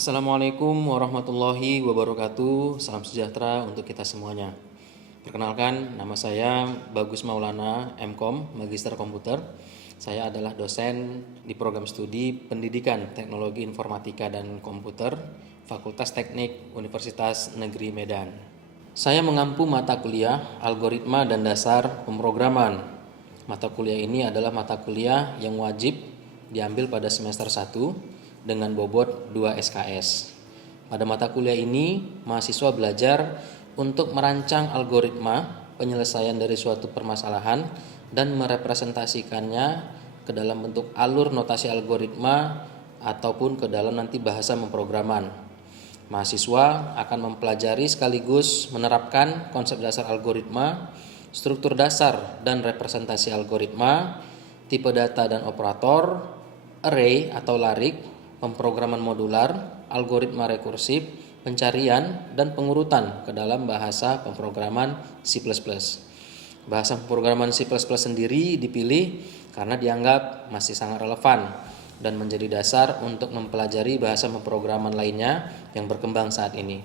Assalamualaikum warahmatullahi wabarakatuh. Salam sejahtera untuk kita semuanya. Perkenalkan, nama saya Bagus Maulana, MKom, Magister Komputer. Saya adalah dosen di program studi Pendidikan Teknologi Informatika dan Komputer, Fakultas Teknik Universitas Negeri Medan. Saya mengampu mata kuliah Algoritma dan Dasar Pemrograman. Mata kuliah ini adalah mata kuliah yang wajib diambil pada semester 1 dengan bobot 2 SKS. Pada mata kuliah ini, mahasiswa belajar untuk merancang algoritma penyelesaian dari suatu permasalahan dan merepresentasikannya ke dalam bentuk alur notasi algoritma ataupun ke dalam nanti bahasa pemrograman. Mahasiswa akan mempelajari sekaligus menerapkan konsep dasar algoritma, struktur dasar dan representasi algoritma, tipe data dan operator, array atau larik, pemrograman modular, algoritma rekursif, pencarian, dan pengurutan ke dalam bahasa pemrograman C++. Bahasa pemrograman C++ sendiri dipilih karena dianggap masih sangat relevan dan menjadi dasar untuk mempelajari bahasa pemrograman lainnya yang berkembang saat ini.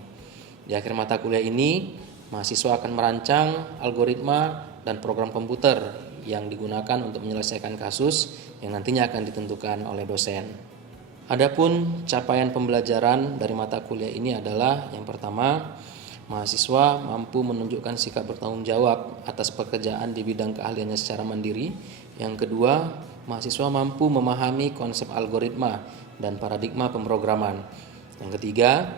Di akhir mata kuliah ini, mahasiswa akan merancang algoritma dan program komputer yang digunakan untuk menyelesaikan kasus yang nantinya akan ditentukan oleh dosen. Adapun capaian pembelajaran dari mata kuliah ini adalah yang pertama, mahasiswa mampu menunjukkan sikap bertanggung jawab atas pekerjaan di bidang keahliannya secara mandiri. Yang kedua, mahasiswa mampu memahami konsep algoritma dan paradigma pemrograman. Yang ketiga,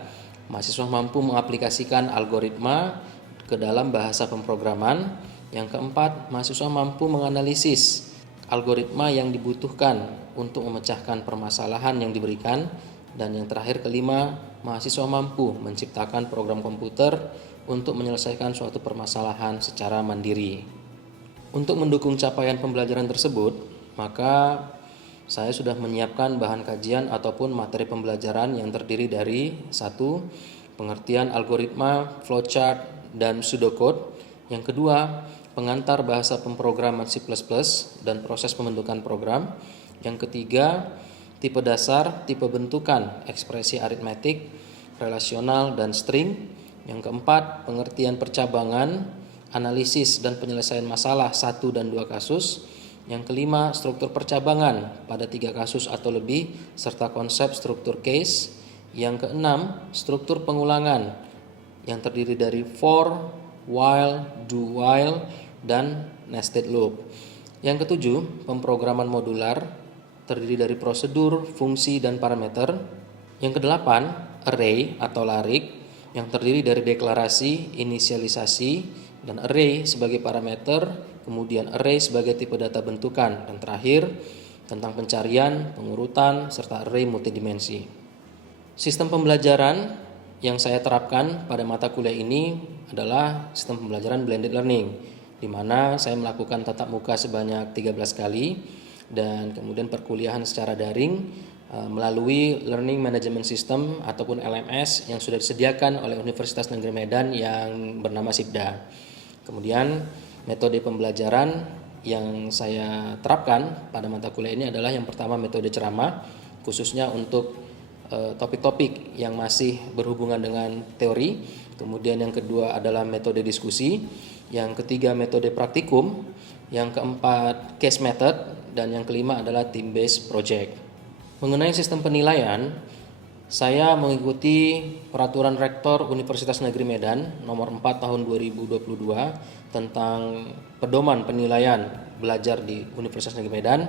mahasiswa mampu mengaplikasikan algoritma ke dalam bahasa pemrograman. Yang keempat, mahasiswa mampu menganalisis algoritma yang dibutuhkan untuk memecahkan permasalahan yang diberikan. Dan yang terakhir kelima, mahasiswa mampu menciptakan program komputer untuk menyelesaikan suatu permasalahan secara mandiri. Untuk mendukung capaian pembelajaran tersebut, maka saya sudah menyiapkan bahan kajian ataupun materi pembelajaran yang terdiri dari 1. Pengertian algoritma, flowchart, dan pseudocode. Yang kedua, pengantar bahasa pemrograman C++ dan proses pembentukan program. Yang ketiga, tipe dasar, tipe bentukan, ekspresi aritmetik, relasional, dan string. Yang keempat, pengertian percabangan, analisis dan penyelesaian masalah 1 dan 2 kasus. Yang kelima, struktur percabangan pada 3 kasus atau lebih, serta konsep struktur case. Yang keenam, struktur pengulangan yang terdiri dari for, while, do while, dan nested loop. Yang ketujuh, pemrograman modular terdiri dari prosedur, fungsi, dan parameter. Yang kedelapan, array atau larik yang terdiri dari deklarasi, inisialisasi, dan array sebagai parameter, kemudian array sebagai tipe data bentukan, dan terakhir tentang pencarian, pengurutan, serta array multidimensi. Sistem pembelajaran yang saya terapkan pada mata kuliah ini adalah sistem pembelajaran blended learning, di mana saya melakukan tatap muka sebanyak 13 kali dan kemudian perkuliahan secara daring melalui Learning Management System ataupun LMS yang sudah disediakan oleh Universitas Negeri Medan yang bernama SIPDA. Kemudian metode pembelajaran yang saya terapkan pada mata kuliah ini adalah yang pertama metode ceramah, khususnya untuk topik-topik yang masih berhubungan dengan teori. Kemudian yang kedua adalah metode diskusi, yang ketiga metode praktikum, yang keempat case method, dan yang kelima adalah team based project. Mengenai sistem penilaian, saya mengikuti peraturan rektor Universitas Negeri Medan nomor 4 tahun 2022 tentang pedoman penilaian belajar di Universitas Negeri Medan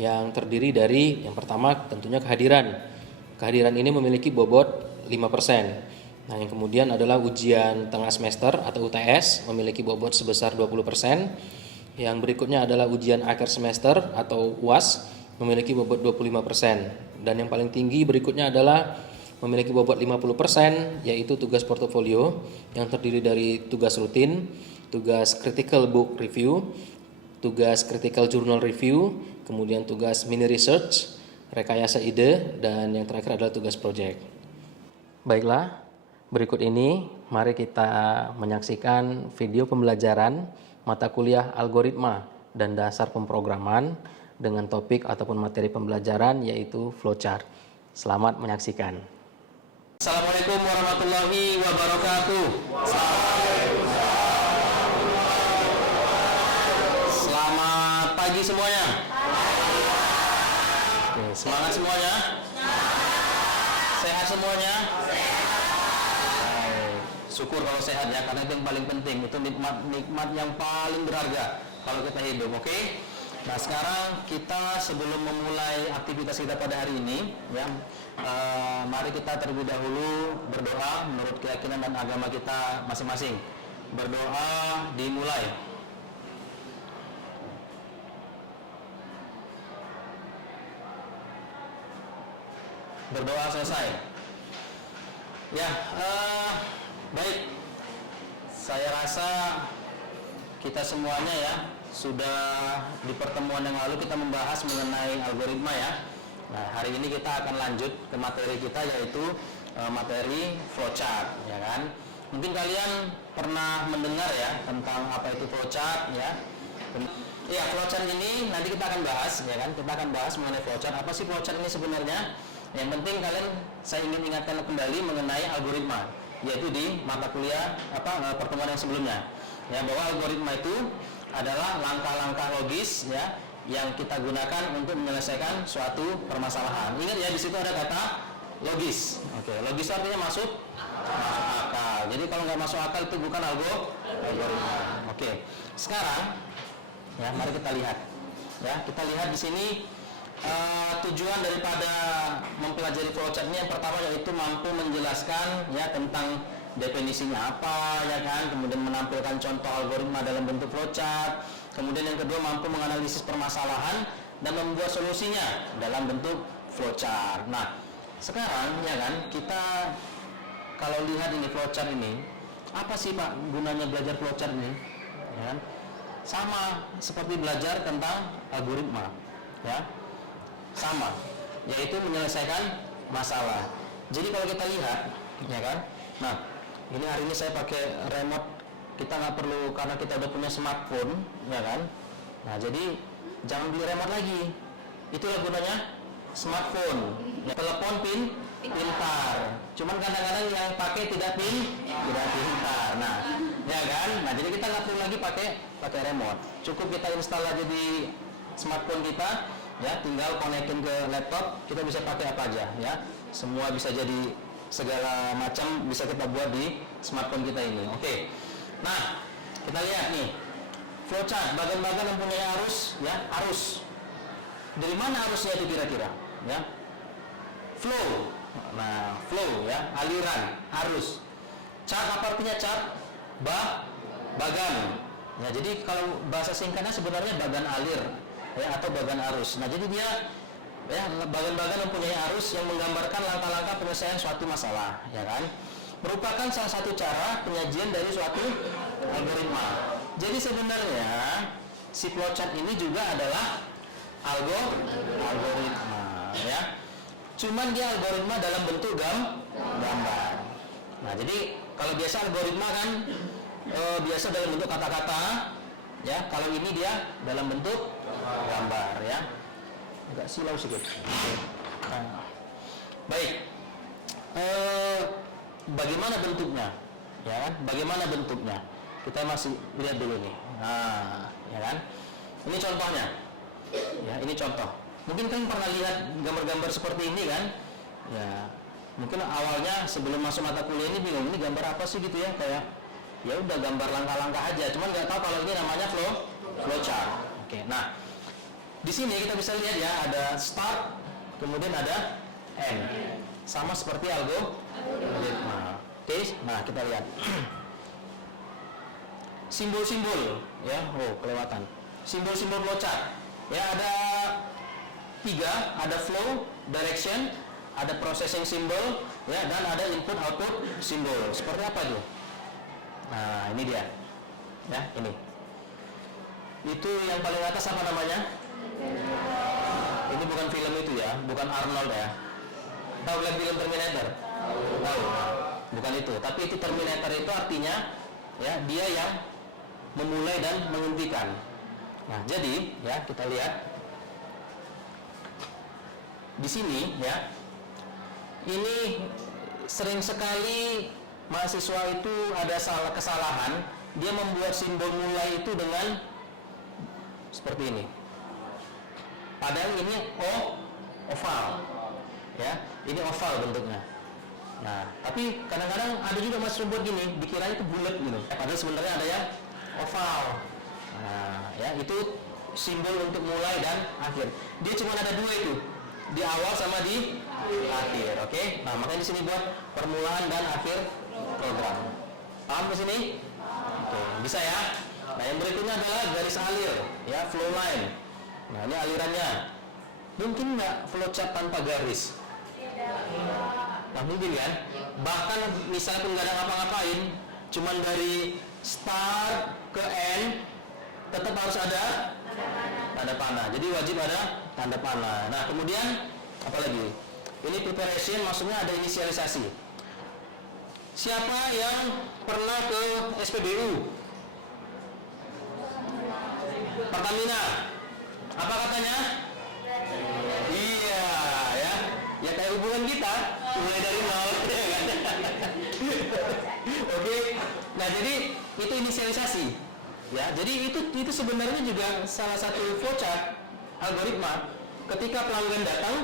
yang terdiri dari yang pertama tentunya kehadiran. Kehadiran ini memiliki bobot 5%. Nah, yang kemudian adalah ujian tengah semester atau UTS memiliki bobot sebesar 20%. Yang berikutnya adalah ujian akhir semester atau UAS memiliki bobot 25%. Dan yang paling tinggi berikutnya adalah memiliki bobot 50%, yaitu tugas portofolio yang terdiri dari tugas rutin, tugas critical book review, tugas critical journal review, kemudian tugas mini research, rekayasa ide, dan yang terakhir adalah tugas proyek. Baiklah, berikut ini mari kita menyaksikan video pembelajaran mata kuliah algoritma dan dasar pemrograman dengan topik ataupun materi pembelajaran yaitu flowchart. Selamat menyaksikan. Assalamualaikum warahmatullahi wabarakatuh. Selamat pagi semuanya. Oke, semangat semuanya. Sehat semuanya. Baik. Syukur kalau sehat ya, karena itu yang paling penting. Itu nikmat yang paling berharga kalau kita hidup. Oke. Nah, sekarang kita sebelum memulai aktivitas kita pada hari ini, ya, mari kita terlebih dahulu berdoa menurut keyakinan dan agama kita masing-masing. Berdoa dimulai. Berdoa selesai. Ya, baik. Saya rasa kita semuanya ya sudah di pertemuan yang lalu kita membahas mengenai algoritma ya. Nah, hari ini kita akan lanjut ke materi kita, yaitu materi flowchart, ya kan? Mungkin kalian pernah mendengar ya tentang apa itu flowchart ya. Iya, flowchart ini nanti kita akan bahas, ya kan? Kita akan bahas mengenai flowchart. Apa sih flowchart ini sebenarnya? Yang penting saya ingin ingatkan kembali mengenai algoritma, yaitu di mata kuliah pertemuan yang sebelumnya. Ya, bahwa algoritma itu adalah langkah-langkah logis ya yang kita gunakan untuk menyelesaikan suatu permasalahan. Ingat ya, di situ ada kata logis. Oke, logis artinya masuk akal. Jadi kalau nggak masuk akal itu bukan algoritma. Oke. Sekarang ya, mari kita lihat. Ya, kita lihat di sini tujuan daripada mempelajari flowchart ini yang pertama yaitu mampu menjelaskan ya tentang definisinya apa, ya kan, kemudian menampilkan contoh algoritma dalam bentuk flowchart, kemudian yang kedua mampu menganalisis permasalahan dan membuat solusinya dalam bentuk flowchart. Nah, sekarang ya kan, kita kalau lihat ini flowchart ini, apa sih Pak gunanya belajar flowchart ini? Ya kan? Sama seperti belajar tentang algoritma, ya, sama, yaitu menyelesaikan masalah. Jadi kalau kita lihat, ya kan, nah, ini hari ini saya pakai remote, kita nggak perlu karena kita udah punya smartphone, ya kan. Nah, jadi jangan beli remote lagi. Itulah gunanya smartphone. Ya, telepon pintar. Cuman kadang-kadang yang pakai tidak pintar. Nah, ya kan. Nah, jadi kita nggak perlu lagi pakai remote. Cukup kita install aja di smartphone kita, ya, tinggal konekin ke laptop, kita bisa pakai apa aja, ya. Semua bisa jadi segala macam bisa kita buat di smartphone kita ini. Oke. Nah, kita lihat nih. Flowchart, bagan-bagan yang mempunyai arus, ya, arus. Dari mana arusnya itu kira-kira? Ya. Flow. Nah, flow ya, aliran, arus. Chart apa artinya chart? Bagan. Ya, jadi kalau bahasa singkatnya sebenarnya bagan alir ya, atau bagan arus. Nah, jadi dia ya, bagan-bagan mempunyai arus yang menggambarkan langkah-langkah penyelesaian suatu masalah, ya kan? Merupakan salah satu cara penyajian dari suatu algoritma. Jadi sebenarnya si flowchart ini juga adalah algoritma, ya. Cuman dia algoritma dalam bentuk gambar. Nah, jadi kalau biasa algoritma kan biasa dalam bentuk kata-kata, ya. Kalau ini dia dalam bentuk gambar, ya. Agak silau sedikit. Nah, baik. Bagaimana bentuknya? Ya kan? Bagaimana bentuknya? Kita masih lihat dulu nih. Nah, ya kan? Ini contohnya. Ya, ini contoh. Mungkin kalian pernah lihat gambar-gambar seperti ini kan? Ya, mungkin awalnya sebelum masuk mata kuliah ini bingung, ini gambar apa sih gitu ya? Kayak ya udah gambar langkah-langkah aja. Cuman nggak tahu kalau ini namanya flowchart. Oke. Nah, di sini kita bisa lihat ya, ada start, kemudian ada end. Sama seperti algoritma. Oke, nah kita lihat. Simbol-simbol ya, kelewatan. Simbol-simbol flowchart. Ya, ada 3, ada flow, direction, ada processing symbol, ya, dan ada input output symbol. Seperti apa itu? Nah, ini dia. Ya, ini. Itu yang paling atas apa namanya? Ini bukan film itu ya, bukan Arnold ya. Tahu lihat film Terminator? Tahu. Bukan itu, tapi itu Terminator itu artinya ya dia yang memulai dan menghentikan. Nah, jadi ya kita lihat di sini ya. Ini sering sekali mahasiswa itu ada kesalahan, dia membuat simbol mulai itu dengan seperti ini. Padahal ini oval, ya, ini oval bentuknya. Nah, tapi kadang-kadang ada juga mahasiswa buat gini, dikiranya itu bulat gitu. Padahal sebenarnya ada yang oval. Nah, ya itu simbol untuk mulai dan akhir. Dia cuma ada dua itu, di awal sama di akhir. Oke? Nah, makanya di sini buat permulaan dan akhir program. Paham ke sini? Oke, bisa ya. Nah, yang berikutnya adalah garis alir, ya, flow line. Nah, ini alirannya. Mungkin nggak flowchart tanpa garis? Nah, mungkin kan? Bahkan misalnya pun nggak ada ngapa-ngapain, cuman dari start ke end, tetap harus ada tanda panah. Jadi wajib ada tanda panah. Nah, kemudian apa lagi? Ini preparation, maksudnya ada inisialisasi. Siapa yang pernah ke SPBU? Pertamina. Apa katanya? Iya, ya. Ya kayak hubungan kita, mulai dari nol. Oke. Nah, jadi itu inisialisasi. Ya, jadi itu sebenarnya juga salah satu flowchart algoritma. Ketika pelanggan datang,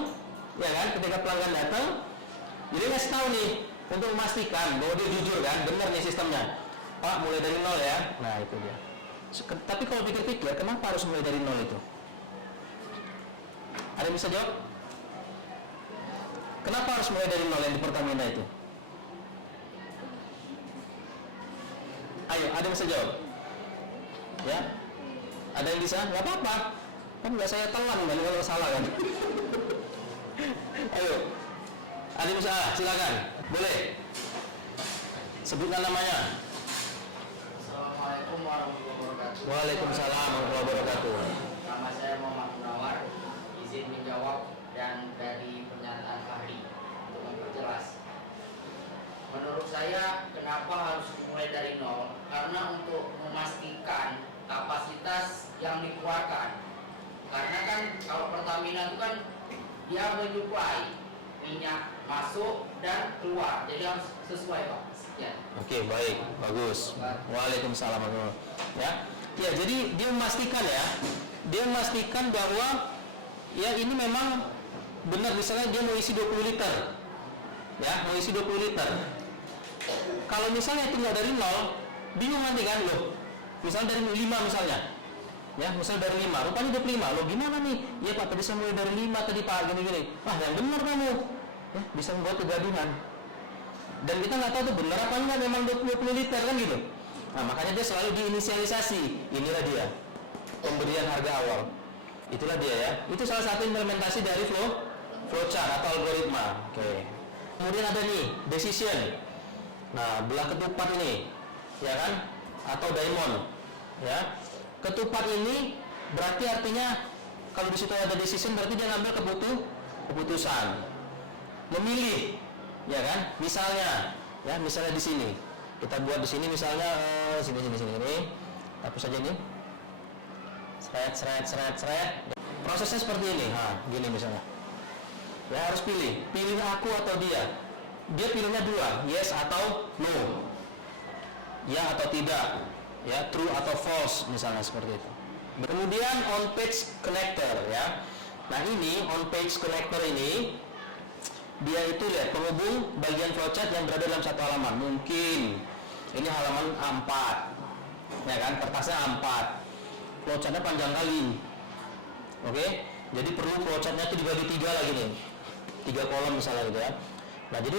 ya kan? Ketika pelanggan datang, jadi ngasih tahu nih untuk memastikan bahwa dia jujur kan, benar nih sistemnya. Pak, mulai dari nol ya. Nah, itu dia. Tapi kalau pikir-pikir, kenapa harus mulai dari nol itu? Ada yang bisa jawab? Kenapa harus mulai dari nol yang di Pertamina itu? Ayo, ada yang bisa jawab? Ya, ada yang bisa? Nggak apa-apa, kan nggak saya telan kan kalau salah kan. Ayo, ada yang bisa? Silakan, boleh. Sebutkan namanya. Assalamualaikum warahmatullahi wabarakatuh. Waalaikumsalam warahmatullahi wabarakatuh. Nama saya Muhammad Munawar. Izin menjawab dan dari pernyataan ahli untuk memperjelas. Menurut saya, kenapa harus dimulai dari nol? Karena untuk memastikan kapasitas yang dikeluarkan. Karena kan kalau Pertamina itu kan dia menyuplai minyak masuk dan keluar, jadi harus sesuai, Pak. Sekian. Oke, baik, bagus. Waalaikumsalam warahmatullahi wabarakatuh. Ya, ya, jadi dia memastikan bahwa ya ini memang benar, misalnya dia mau isi 20 liter, ya, mau isi 20 liter. Kalau misalnya itu nggak dari nol, bingung nanti kan, loh, misalnya dari 5 misalnya, ya, misalnya dari 5, rupanya 25, loh gimana nih? Ya Pak, tadi saya mulai dari 5 tadi Pak, gini-gini. Wah, yang benar kamu, ya, bisa membuat kegaduhan. Dan kita nggak tahu tuh benar apa enggak memang 20 liter kan gitu. Nah, makanya dia selalu diinisialisasi. Inilah dia, pemberian harga awal. Itulah dia ya. Itu salah satu implementasi dari flowchart atau algoritma. Oke. Kemudian ada nih, decision. Nah, belah ketupat ini, ya kan? Atau diamond, ya. Ketupat ini berarti artinya kalau di situ ada decision berarti dia ngambil keputusan, memilih, ya kan? Misalnya, ya, misalnya di sini kita buat di sini misalnya sini ini, hapus saja ini, seret. Prosesnya seperti ini, nah, gini misalnya. Ya harus pilih aku atau dia. Dia pilihnya dua, yes atau no, ya atau tidak, ya true atau false misalnya seperti itu. Kemudian on page connector, ya. Nah, ini on page connector ini dia itu lihat penghubung bagian flowchart yang berada dalam satu halaman. Mungkin ini halaman A4, ya kan, kertasnya A4, flowchartnya panjang kali. Oke, jadi perlu flowchartnya itu dibagi 3 lagi nih, 3 kolom misalnya gitu ya. Nah, jadi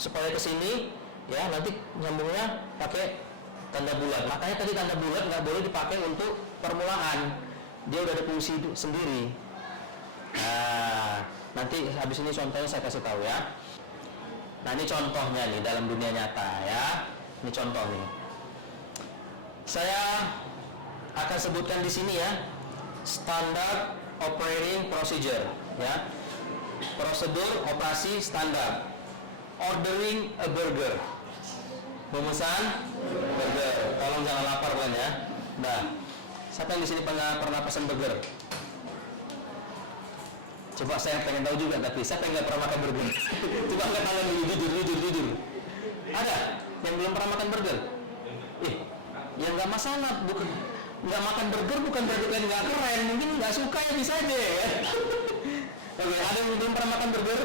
supaya ke sini ya nanti nyambungnya pakai tanda bulat. Makanya tadi tanda bulat nggak boleh dipakai untuk permulaan, dia udah ada fungsi sendiri. Nah, nanti habis ini contohnya saya kasih tahu ya. Nah, ini contohnya nih dalam dunia nyata ya. Ini contoh nih. Saya akan sebutkan di sini ya, standard operating procedure ya. Prosedur operasi standar. Ordering a burger. Memesan burger. Tolong jangan lapar kan ya. Nah, siapa yang di sini pernah pesan burger? Coba saya pengen tahu juga, tapi siapa yang nggak pernah makan burger? Coba angkat tangan dulu, jujur. Ada yang belum pernah makan burger? Ya nggak masalah, bukan nggak makan burger bukan berarti kalian nggak keren, mungkin nggak suka ya bisa aja ya. Oke, ada yang belum pernah makan burger?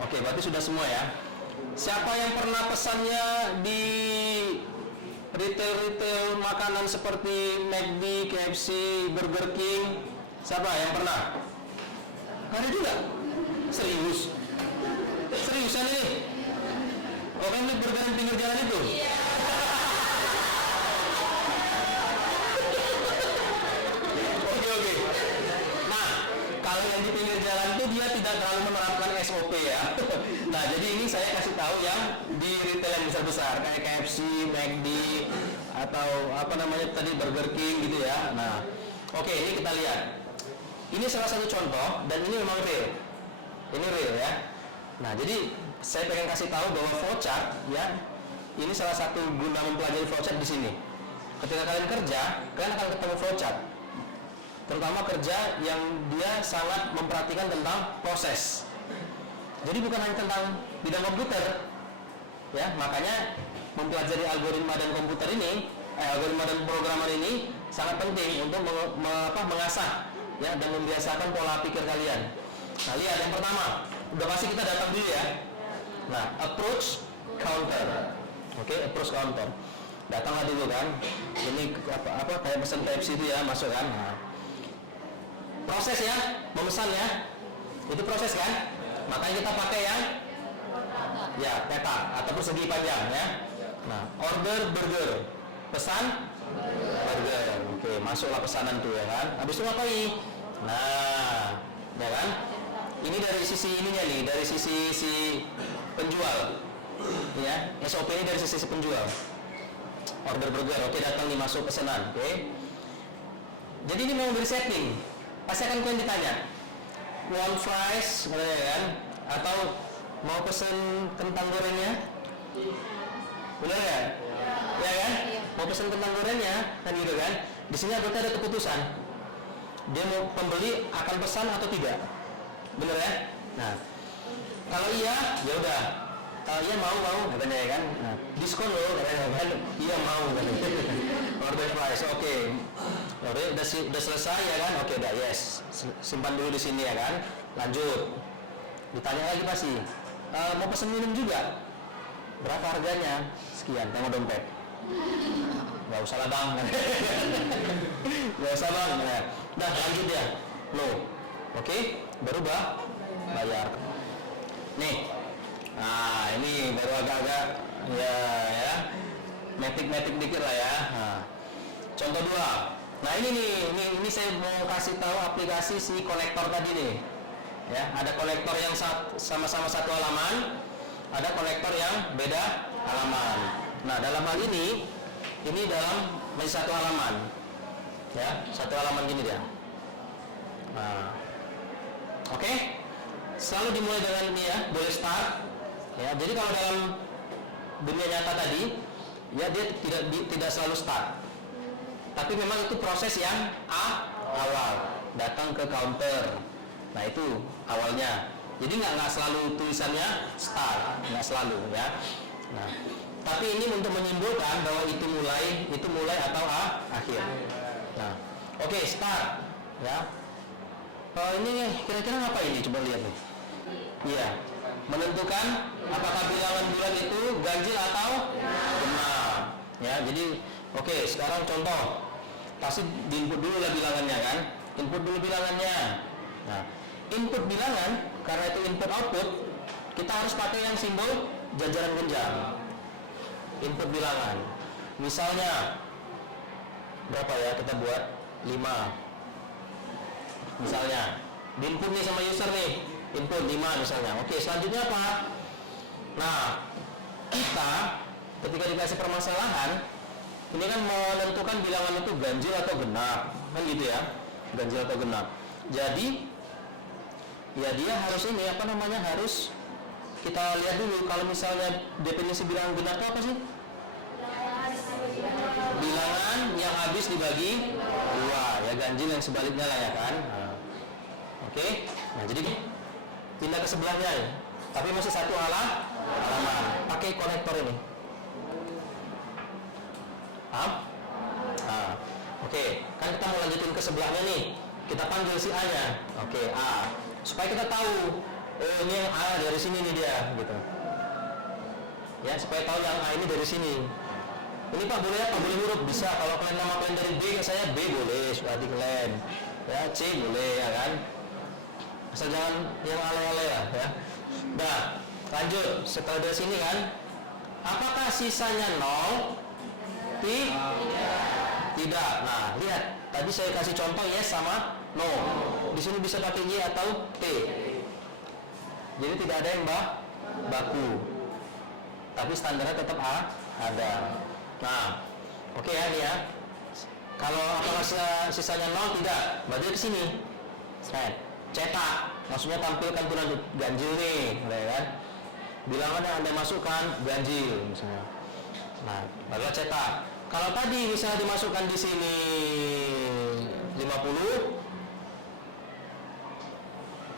Oke, berarti sudah semua ya. Siapa yang pernah pesannya di retail makanan seperti McD, KFC, Burger King? Siapa yang pernah? Ada juga? Seriusan ini? Oh kan ini burger yang pinggir jalan itu? Oke. Nah, kalau yang di pinggir jalan itu dia tidak terlalu menerapkan SOP ya. Nah, jadi ini saya kasih tahu yang di retail yang besar-besar kayak KFC, McD, atau apa namanya tadi Burger King gitu ya. Nah, oke, ini kita lihat. Ini salah satu contoh dan ini memang real. Ini real ya. Nah, jadi saya pengen kasih tahu bahwa flowchart ya, ini salah satu guna mempelajari flowchart di sini. Ketika kalian kerja, kalian akan ketemu flowchart. Terutama kerja yang dia sangat memperhatikan tentang proses. Jadi bukan hanya tentang bidang komputer, ya. Makanya mempelajari algoritma dan komputer ini, algoritma dan programmer ini sangat penting untuk mengasah, ya, dan membiasakan pola pikir kalian. Nah, lihat yang pertama, udah pasti kita datang dulu ya. Nah, approach counter, oke, approach counter. Datanglah dulu kan. Ini apa kayak pesan KFC itu ya, masuk kan. Nah, proses ya, memesan ya, itu proses kan, makanya kita pakai yang ya peta atau persegi panjang ya. Nah, order burger, pesan burger, oke, masuklah pesanan tuh ya kan. Habis itu ngapain? Nah, ya kan, ini dari sisi ininya nih, dari sisi si penjual ya, SOP ini dari sisi si penjual. Order burger, oke, datang nih, masuk pesanan, oke. Jadi ini mau beri setting. Pasti akan kalian ditanya, one fries, ya kan? Atau mau pesen kentang gorengnya? Benar kan? Ya kan? Mau pesen kentang gorengnya, kan gitu kan? Di sini ada keputusan. Dia mau pembeli akan pesan atau tidak? Benar ya? Nah, kalau iya, ya udah. Kalau iya mau, katanya ya kan? Nah, diskon loh, katanya kan? Iya mau, katanya. Order fries, oke. Udah selesai ya kan? Oke, udah, yes. Simpan dulu di sini ya kan? Lanjut. Ditanya lagi pasti. Mau pesen minum juga? Berapa harganya? Sekian, tengok dompet. Gak usah lah bang. Gak usah bang. Nah, lanjut ya. Loh. Oke, berubah. Bayar. Nih. Nah, ini baru agak-agak ya. Metik dikit lah ya. Nah, contoh 2. Nah ini saya mau kasih tahu aplikasi si konektor tadi nih, ya. Ada konektor yang sama-sama satu halaman, ada konektor yang beda halaman. Nah, dalam hal ini dalam masih satu halaman, ya, satu halaman gini dia. Nah, oke. Selalu dimulai dengan ini ya, boleh start, ya. Jadi kalau dalam dunia nyata tadi, ya dia tidak selalu start. Tapi memang itu proses yang awal, datang ke counter. Nah, itu awalnya. Jadi nggak selalu tulisannya start, nggak selalu ya. Nah, tapi ini untuk menyimpulkan bahwa itu mulai atau akhir. Nah, oke, start ya. Ini kira-kira apa ini? Coba lihat nih. Iya, menentukan apakah bilangan bulan itu ganjil atau genap. Ya, jadi oke, sekarang contoh. Pasti diinput dulu lah bilangannya kan. Input dulu bilangannya. Nah, input bilangan karena itu input output, kita harus pakai yang simbol jajaran genjang. Input bilangan. Misalnya berapa ya kita buat? 5. Misalnya, diinput nih sama user nih. Input 5 misalnya. Oke, selanjutnya apa? Nah, kita ketika dikasih permasalahan, ini kan menentukan bilangan itu ganjil atau genap, kan gitu ya, ganjil atau genap. Jadi, ya dia harus harus kita lihat dulu. Kalau misalnya definisi bilangan genap itu apa sih? Bilangan yang habis dibagi 2, ya ganjil yang sebaliknya lah ya kan. Nah, Oke. Nah, jadi pindah ke sebelahnya ya. Tapi masih satu halaman. Pakai konektor ini. Paham? Nah, oke. Kan kita mau lanjutin ke sebelahnya nih. Kita panggil si A-nya. Oke, A. Supaya kita tahu, oh ini yang A dari sini nih dia, gitu. Ya, supaya tahu yang A ini dari sini. Ini Pak boleh apa? Boleh huruf bisa. Kalau kalian nama kalian dari B ke saya B boleh, sudah di kalian. Ya, C boleh ya kan. Asal jangan yang alay-alay ya. Nah, lanjut. Setelah dari sini kan, apakah sisanya 0? Tidak. Nah, lihat. Tadi saya kasih contoh yes sama no. Di sini bisa pakai Y atau T. Jadi tidak ada yang baku. Tapi standarnya tetap ada. Nah, oke ya nih ya. Kalau apakah sisanya 0? Tidak. Berarti ke sini. Cetak. Maksudnya tampilkan tulisan ganjil nih, ya kan? Bilangan yang Anda masukkan ganjil misalnya. Nah, barulah cetak. Kalau tadi misalnya dimasukkan di sini 50,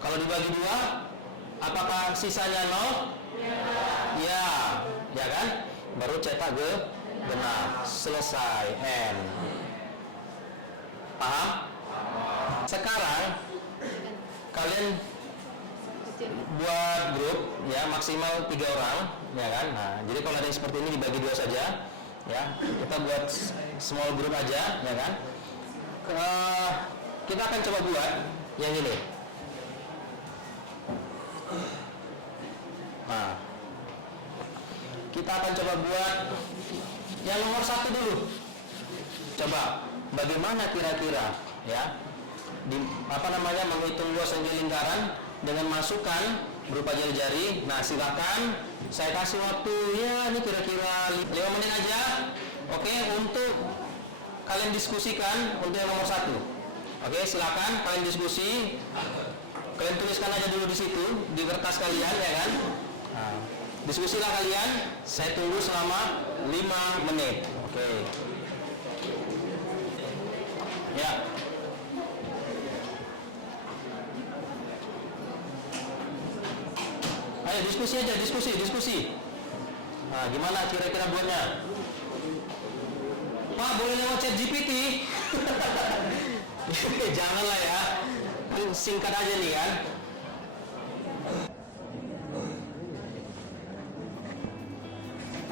kalau dibagi 2, apakah sisanya 0? Ya kan? Baru cetak genap. Selesai. N. Paham? Sekarang kalian buat grup ya maksimal 3 orang, ya kan? Nah, jadi kalau ada yang seperti ini dibagi 2 saja, ya. Kita buat small group aja, ya kan? Kita akan coba buat yang ini. Nah, kita akan coba buat yang nomor 1 dulu. Coba, bagaimana kira-kira, ya? Menghitung luas segi lingkaran dengan masukan berupa jari-jari. Nah, silakan saya kasih waktu ya ini kira-kira 5 menit aja. Oke, untuk kalian diskusikan untuk yang nomor 1. Oke, silakan kalian diskusi. Kalian tuliskan aja dulu di situ di kertas kalian, ya kan? Nah, diskusilah kalian. Saya tunggu selama 5 menit. Oke. Ya. Ayo diskusi aja, diskusi. Nah, gimana kira-kira buatnya? Pak, boleh lewat chat GPT? Janganlah ya. Singkat aja nih kan.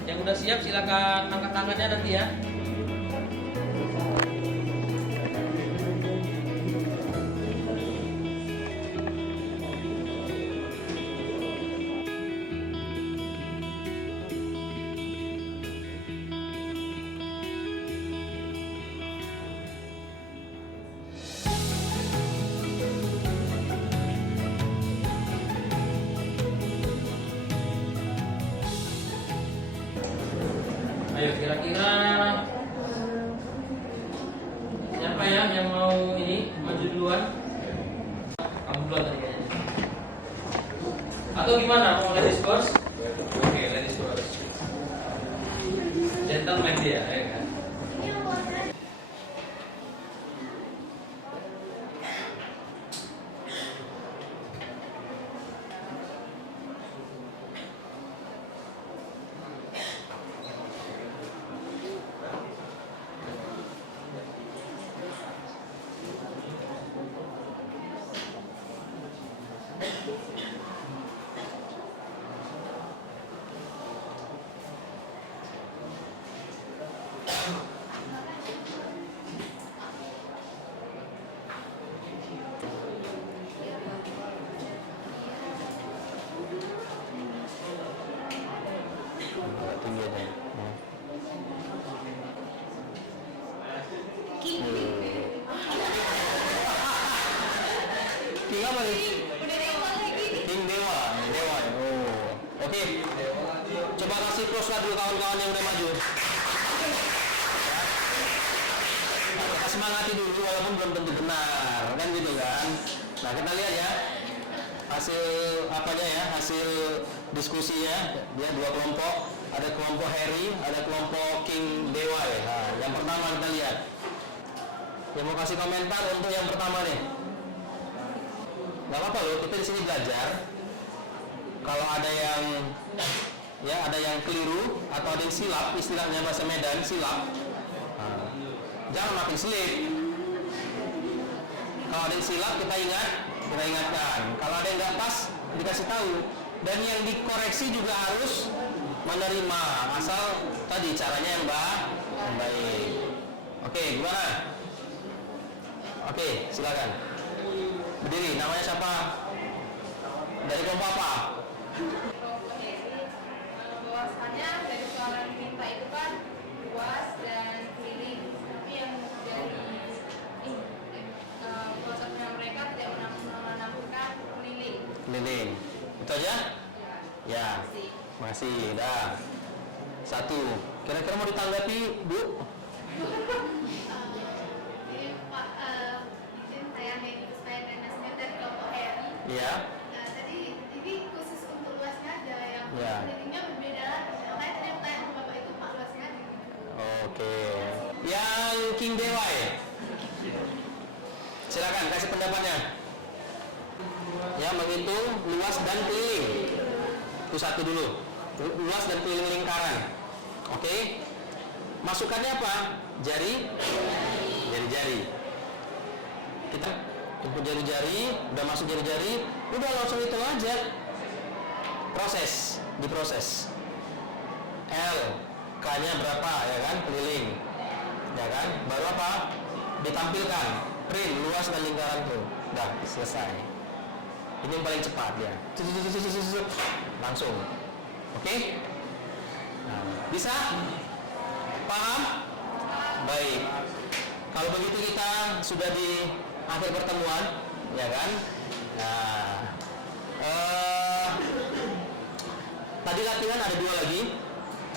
Yang udah siap silakan angkat tangannya nanti ya. Ayo kira-kira siapa ya yang mau ini maju duluan? Kamu duluan tadi kayaknya. Atau gimana? Mau ladies first? Oke, ladies first. Gentleman dia, ya kan? Tinggi aja. King apa nih? King Dewa. Oh, oke. Coba kasih close dulu kawan-kawan yang udah maju. Nah, kita semangati dulu walaupun belum tentu benar, kan gitu kan. Nah, kita lihat ya hasil apanya ya, hasil diskusinya. Dia 2 kelompok, ada kelompok Harry, ada kelompok King Dewa ya. Nah, yang pertama kita lihat. Yang mau kasih komentar untuk yang pertama nih. nggak apa-apa loh, kita di sini belajar. Kalau ada yang keliru atau ada yang silap, istilahnya bahasa Medan silap, jangan makin selip. Kalau ada yang silap kita ingatkan. Kalau ada yang nggak pas dikasih tahu. Dan yang dikoreksi juga harus menerima, asal tadi caranya yang baik. Oke, gimana? Oke, silakan. Berdiri, namanya siapa? Dari kelompok apa? Bahwasannya dari soal yang diminta itu kan luas dan keliling, tapi yang dari proses mereka tidak menampilkan keliling. Itu aja? Ya. Masih, dah. Satu. Kira-kira mau ditanggapi, Bu? Ini Pak, izin saya Megi Kusmayana dari kelompok HRI. Iya. Tadi ini khusus untuk luasnya aja, yang Ya. kelilingnya berbeda lagi. Makanya tadi yang tanya ke Bapak itu Pak luasnya aja. Oke. Yang King Dewai. Silakan kasih pendapatnya. Ya, menghitung luas dan keliling. Itu satu dulu. Luas dan keliling lingkaran. Oke. Masukannya apa? Jari-jari. Kita jemput jari-jari, udah masuk jari-jari, udah langsung hitung aja. Diproses. L, K-nya berapa, ya kan? Keliling. Ya kan? Baru apa? Ditampilkan. Print luas dan lingkaran tuh. Udah selesai. Ini yang paling cepat ya. Langsung. Oke? Nah, bisa? Paham? Baik. Kalau begitu kita sudah di akhir pertemuan, ya kan? Nah, tadi latihan ada 2 lagi,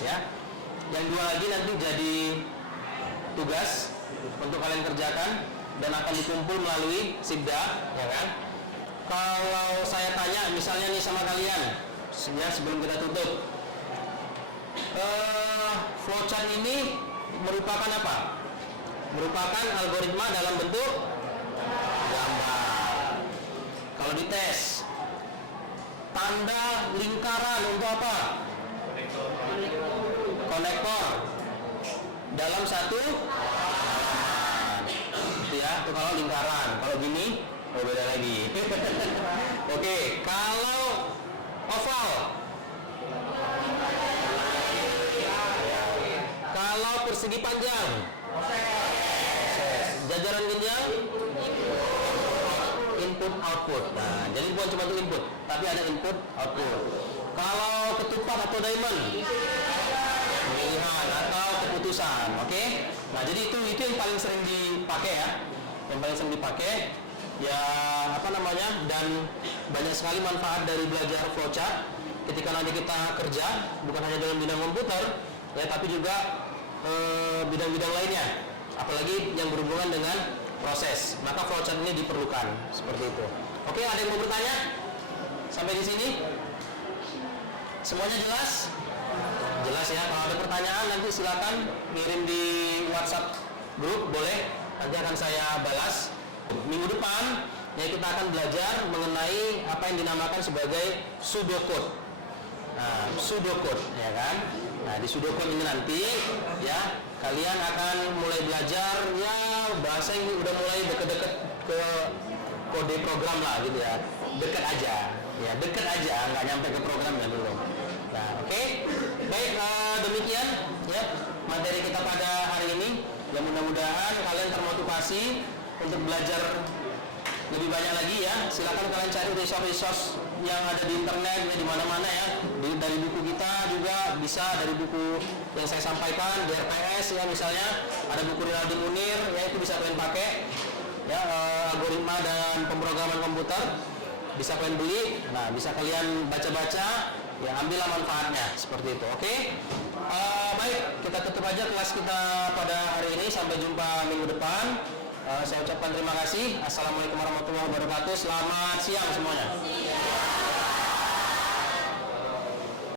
ya. Yang 2 lagi nanti jadi tugas untuk kalian kerjakan dan akan dikumpul melalui Sibda, ya kan? Kalau saya tanya misalnya nih sama kalian, ya sebelum kita tutup, flowchart ini merupakan apa? Merupakan algoritma dalam bentuk gambar. Kalau dites, tanda lingkaran untuk apa? Konektor dalam satu halaman. Itu ya, itu kalau lingkaran. Kalau gini, beda lagi. Oke, kalau oval, kalau persegi panjang, jajaran jenjang, input output. Nah, jadi bukan cuma itu input, tapi ada input output. Kalau ketupat atau diamond, pemilihan atau keputusan. Oke. Nah, jadi itu yang paling sering dipakai ya. Yang paling sering dipakai ya dan banyak sekali manfaat dari belajar flowchart ketika nanti kita kerja, bukan hanya dalam bidang komputer ya, tapi juga bidang-bidang lainnya, apalagi yang berhubungan dengan proses, maka flowchart ini diperlukan seperti itu. Oke, ada yang mau bertanya sampai di sini? Semuanya jelas? Jelas ya. Kalau ada pertanyaan nanti silakan ngirim di WhatsApp grup, boleh, nanti akan saya balas. Minggu depan ya kita akan belajar mengenai apa yang dinamakan sebagai pseudocode. Nah, pseudocode ya kan. Nah, di pseudocode ini nanti ya kalian akan mulai belajar ya bahasa yang udah mulai deket-deket ke kode program lah gitu ya. Deket aja, nggak nyampe ke programnya dulu. Nah, oke. Baik, demikian ya materi kita pada hari ini. Ya mudah-mudahan kalian termotivasi untuk belajar lebih banyak lagi ya. Silakan kalian cari resource yang ada di internet ya, di mana-mana ya. Dari buku kita juga bisa, dari buku yang saya sampaikan di RPS ya, misalnya ada buku Rinaldi Munir ya, itu bisa kalian pakai ya, algoritma dan pemrograman komputer bisa kalian beli. Nah, bisa kalian baca-baca ya, ambillah manfaatnya seperti itu. Oke. Baik, kita tutup aja kelas kita pada hari ini. Sampai jumpa minggu depan. Saya ucapkan terima kasih. Assalamualaikum warahmatullahi wabarakatuh. Selamat siang semuanya.